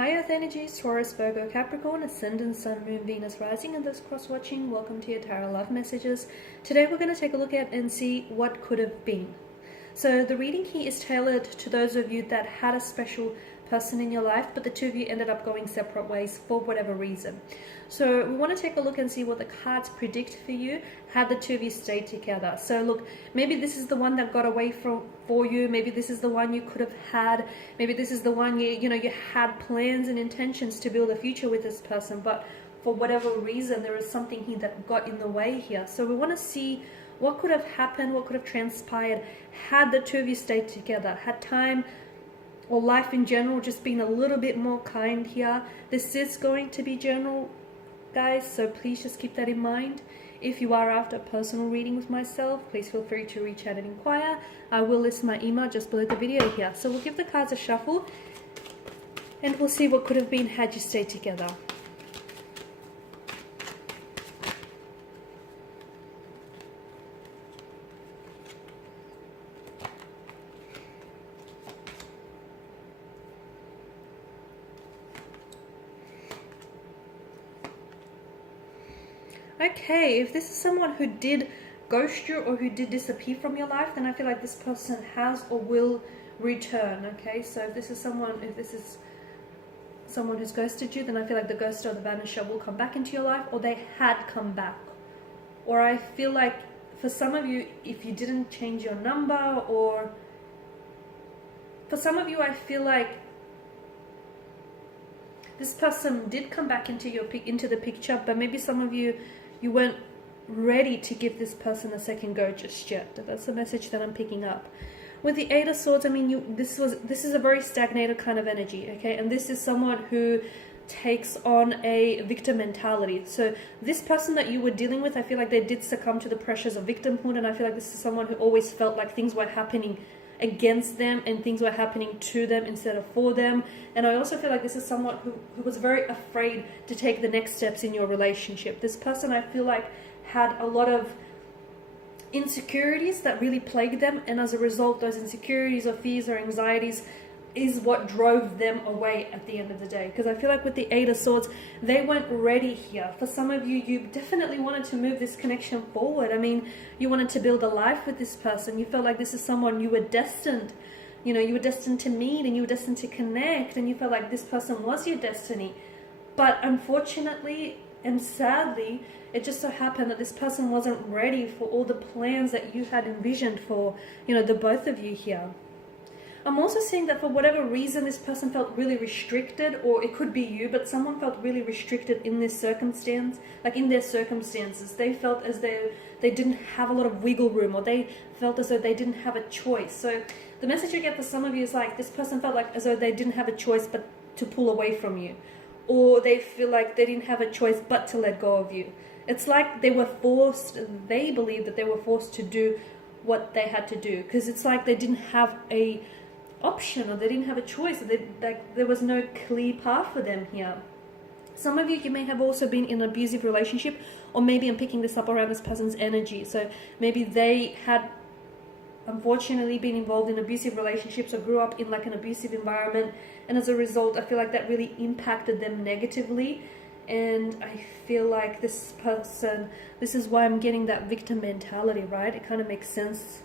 Hi Earth energies, Taurus, Virgo, Capricorn, Ascendant, Sun, Moon, Venus, Rising, and those cross-watching. Welcome to your Tarot Love Messages. Today we're going to take a look at and see what could have been. So the reading here is tailored to those of you that had a special person in your life, but the two of you ended up going separate ways for whatever reason. So we want to take a look and see what the cards predict for you had the two of you stayed together. So look, maybe this is the one that got away for you. Maybe this is the one you could have had. Maybe this is the one you had plans and intentions to build a future with this person, but for whatever reason there is something here that got in the way here. So we want to see what could have happened, what could have transpired had the two of you stayed together, had time or life in general just been a little bit more kind here. This is going to be general, guys, so please just keep that in mind. If you are after a personal reading with myself, please feel free to reach out and inquire. I will list my email just below the video here. So we'll give the cards a shuffle and we'll see what could have been had you stayed together. Okay, if this is someone who did ghost you or who did disappear from your life, then I feel like this person has or will return. Okay, so if this is someone who's ghosted you, then I feel like the ghost or the vanisher will come back into your life, or they had come back. Or I feel like for some of you, if you didn't change your number, or for some of you, I feel like this person did come back into the picture, but maybe some of you weren't ready to give this person a second go just yet. That's the message that I'm picking up. With the Eight of Swords, I mean, this is a very stagnated kind of energy, okay? And this is someone who takes on a victim mentality. So this person that you were dealing with, I feel like they did succumb to the pressures of victimhood, and I feel like this is someone who always felt like things were happening against them and things were happening to them instead of for them. And I also feel like this is someone who was very afraid to take the next steps in your relationship. This person, I feel like, had a lot of insecurities that really plagued them, and as a result, those insecurities or fears or anxieties is what drove them away at the end of the day. Because I feel like with the Eight of Swords, they weren't ready here. For some of you, you definitely wanted to move this connection forward. I mean, you wanted to build a life with this person. You felt like this is someone you were destined, you were destined to meet, and you were destined to connect, and you felt like this person was your destiny. But unfortunately and sadly, it just so happened that this person wasn't ready for all the plans that you had envisioned for, the both of you here. I'm also seeing that for whatever reason, this person felt really restricted, or it could be you, but someone felt really restricted in this circumstance, like in their circumstances. They felt as though they didn't have a lot of wiggle room, or they felt as though they didn't have a choice. So the message you get for some of you is like, this person felt like as though they didn't have a choice but to pull away from you, or they feel like they didn't have a choice but to let go of you. It's like they believe that they were forced to do what they had to do, because it's like they didn't have a option, or they didn't have a choice. There was no clear path for them here. Some of you may have also been in an abusive relationship, or maybe I'm picking this up around this person's energy. So maybe they had unfortunately been involved in abusive relationships, or grew up in like an abusive environment, and as a result, I feel like that really impacted them negatively. And I feel like this person, this is why I'm getting that victim mentality, right? It kind of makes sense.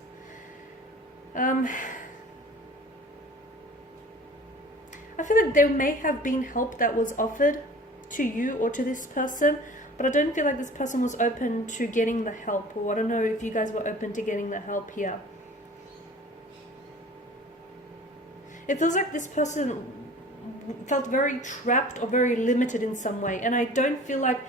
I feel like there may have been help that was offered to you or to this person, but I don't feel like this person was open to getting the help, or I don't know if you guys were open to getting the help here. It feels like this person felt very trapped or very limited in some way, and I don't feel like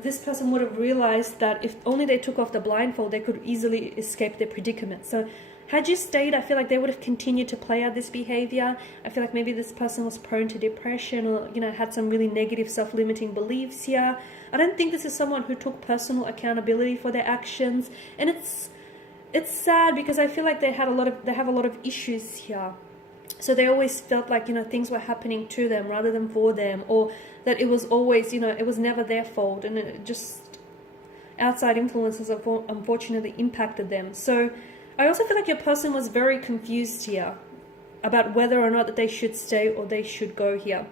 this person would have realized that if only they took off the blindfold, they could easily escape their predicament. So had you stayed, I feel like they would have continued to play out this behavior. I feel like maybe this person was prone to depression, or had some really negative self-limiting beliefs here. I don't think this is someone who took personal accountability for their actions, and it's sad because I feel like they have a lot of issues here. So they always felt like things were happening to them rather than for them, or that it was always it was never their fault, and it just outside influences unfortunately impacted them. So I also feel like your person was very confused here about whether or not that they should stay or they should go here.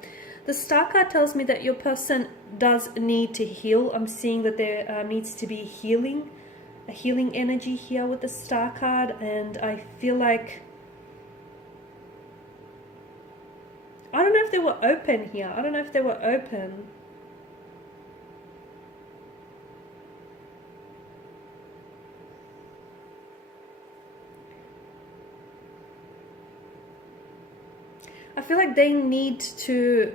The Star card tells me that your person does need to heal. I'm seeing that there needs to be healing, a healing energy here with the Star card. And I feel like, I don't know if they were open here. I don't know if they were open. I feel like they need to,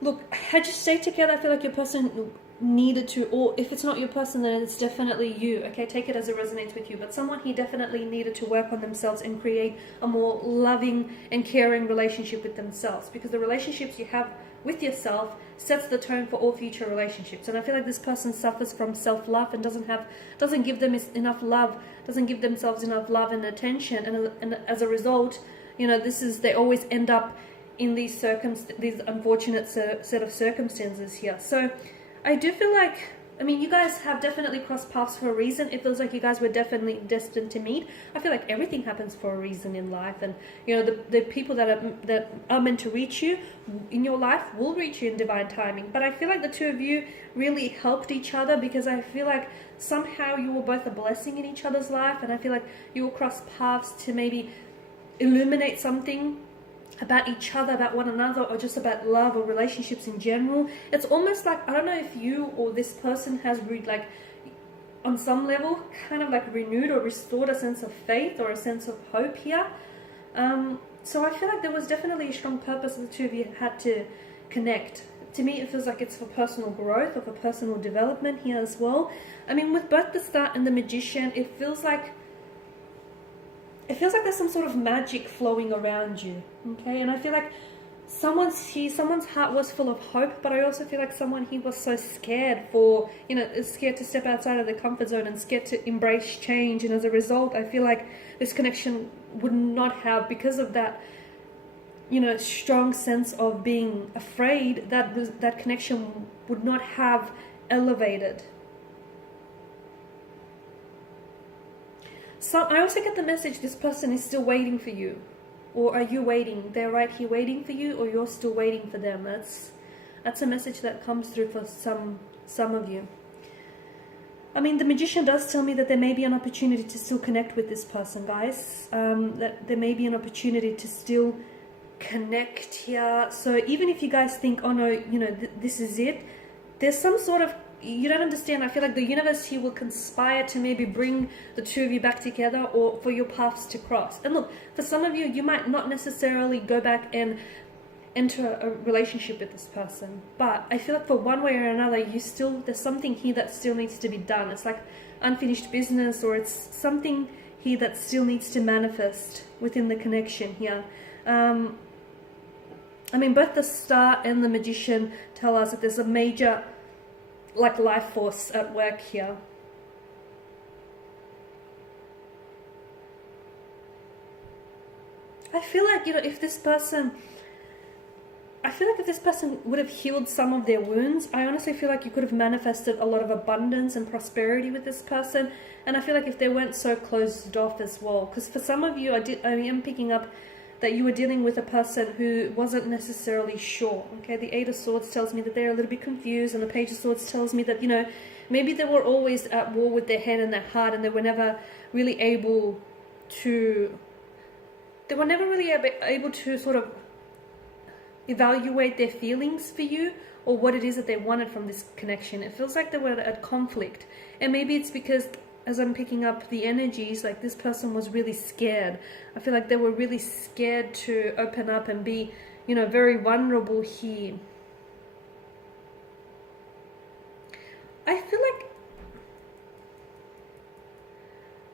look, had you stayed together, I feel like your person needed to, or if it's not your person, then it's definitely you, okay? Take it as it resonates with you. But someone here definitely needed to work on themselves and create a more loving and caring relationship with themselves, because the relationships you have with yourself sets the tone for all future relationships. And I feel like this person suffers from self-love and doesn't give them enough love, doesn't give themselves enough love and attention, and as a result, you know, they always end up in these unfortunate set of circumstances here. So I do feel like, I mean, you guys have definitely crossed paths for a reason. It feels like you guys were definitely destined to meet. I feel like everything happens for a reason in life, and you know, the people that are meant to reach you in your life will reach you in divine timing. But I feel like the two of you really helped each other, because I feel like somehow you were both a blessing in each other's life, and I feel like you will cross paths to maybe illuminate something about each other, about one another, or just about love or relationships in general. It's almost like, I don't know if you or this person has like on some level kind of like renewed or restored a sense of faith or a sense of hope here. So I feel like there was definitely a strong purpose the two of you had to connect. To me, it feels like it's for personal growth or for personal development here as well. I mean, with both the Star and the Magician, it feels like there's some sort of magic flowing around you, okay? And I feel like someone's heart was full of hope, but I also feel like someone here was so scared scared to step outside of the comfort zone and scared to embrace change. And as a result, I feel like this connection would not have, because of that, you know, strong sense of being afraid, that connection would not have elevated. So I also get the message this person is still waiting for you. Or are you waiting? They're right here waiting for you, or you're still waiting for them. That's a message that comes through for some of you. I mean, the Magician does tell me that there may be an opportunity to still connect with this person, guys. That there may be an opportunity to still connect here. So even if you guys think, oh no, you know, this is it, there's some sort of, you don't understand. I feel like the universe here will conspire to maybe bring the two of you back together, or for your paths to cross. And look, for some of you, you might not necessarily go back and enter a relationship with this person, but I feel like for one way or another, there's something here that still needs to be done. It's like unfinished business, or it's something here that still needs to manifest within the connection here. I mean, both the Star and the Magician tell us that there's a major life force at work here. I feel like, you know, if this person would have healed some of their wounds, I honestly feel like you could have manifested a lot of abundance and prosperity with this person. And I feel like if they weren't so closed off as well, because for some of you, I am picking up that you were dealing with a person who wasn't necessarily sure. Okay, the Eight of Swords tells me that they're a little bit confused, and the Page of Swords tells me that, you know, maybe they were always at war with their head and their heart, and they were never really able to sort of evaluate their feelings for you, or what it is that they wanted from this connection. It feels like they were at conflict, and maybe it's because, as I'm picking up the energies, like this person was really scared. I feel like they were really scared to open up and be, you know, very vulnerable here. I feel like,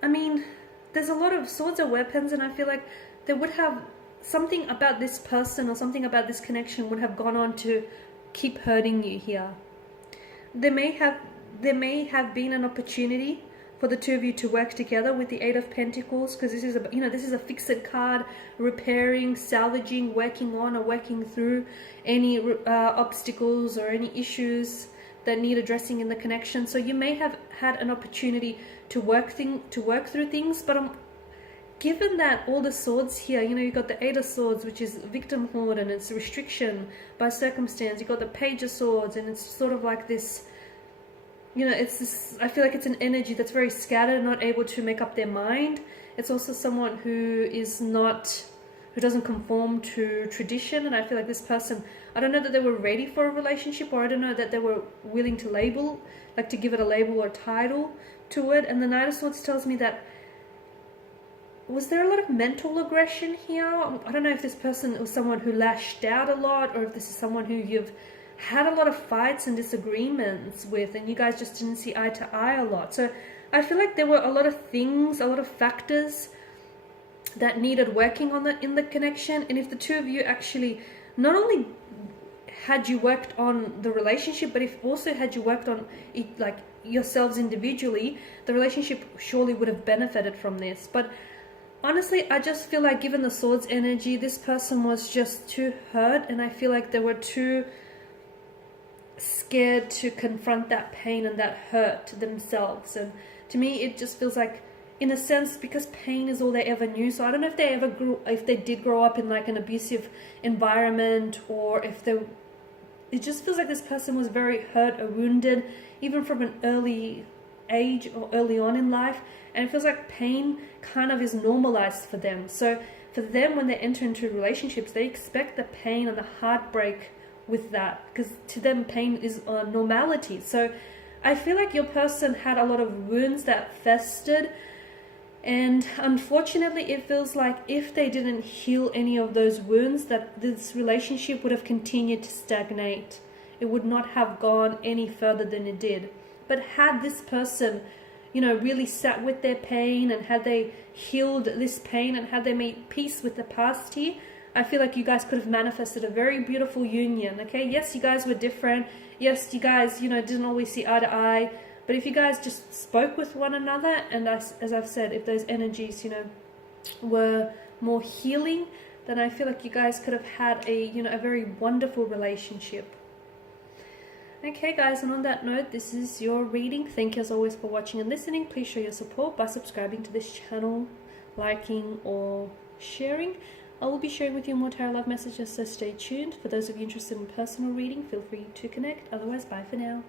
I mean, there's a lot of swords or weapons, and I feel like they would have something about this person or something about this connection would have gone on to keep hurting you here. There may have been an opportunity for the two of you to work together with the Eight of Pentacles, because this is a fixed card, repairing, salvaging, working on or working through any obstacles or any issues that need addressing in the connection. So you may have had an opportunity to work through things, but given that all the swords here, you know, you've got the Eight of Swords, which is victimhood and it's restriction by circumstance. You've got the Page of Swords, and it's sort of like this, you know, it's this, I feel like it's an energy that's very scattered, not able to make up their mind. It's also someone who doesn't conform to tradition. And I feel like this person, I don't know that they were ready for a relationship, or I don't know that they were willing to label, like to give it a label or title to it. And the Knight of Swords tells me that, was there a lot of mental aggression here? I don't know if this person was someone who lashed out a lot, or if this is someone who you've had a lot of fights and disagreements with, and you guys just didn't see eye to eye a lot. So I feel like there were a lot of things, a lot of factors that needed working on in the connection. And if the two of you actually not only had you worked on the relationship, but if also had you worked on it, like yourselves individually, the relationship surely would have benefited from this. But honestly, I just feel like, given the Swords energy, this person was just too hurt, and I feel like they were too scared to confront that pain and that hurt themselves. And to me, it just feels like, in a sense, because pain is all they ever knew. So I don't know if they did grow up in like an abusive environment, or if it just feels like this person was very hurt or wounded, even from an early age or early on in life. And it feels like pain kind of is normalized for them. So for them, when they enter into relationships, they expect the pain and the heartbreak with that, because to them pain is normality. So I feel like your person had a lot of wounds that festered, and unfortunately it feels like if they didn't heal any of those wounds, that this relationship would have continued to stagnate. It would not have gone any further than it did. But had this person, you know, really sat with their pain, and had they healed this pain, and had they made peace with the past here, I feel like you guys could have manifested a very beautiful union. Okay, yes, you guys were different. Yes, you guys, you know, didn't always see eye to eye. But if you guys just spoke with one another, and as I've said, if those energies, you know, were more healing, then I feel like you guys could have had a, you know, a very wonderful relationship. Okay guys, and on that note, this is your reading. Thank you as always for watching and listening. Please show your support by subscribing to this channel, liking or sharing. I will be sharing with you more tarot love messages, so stay tuned. For those of you interested in personal reading, feel free to connect. Otherwise, bye for now.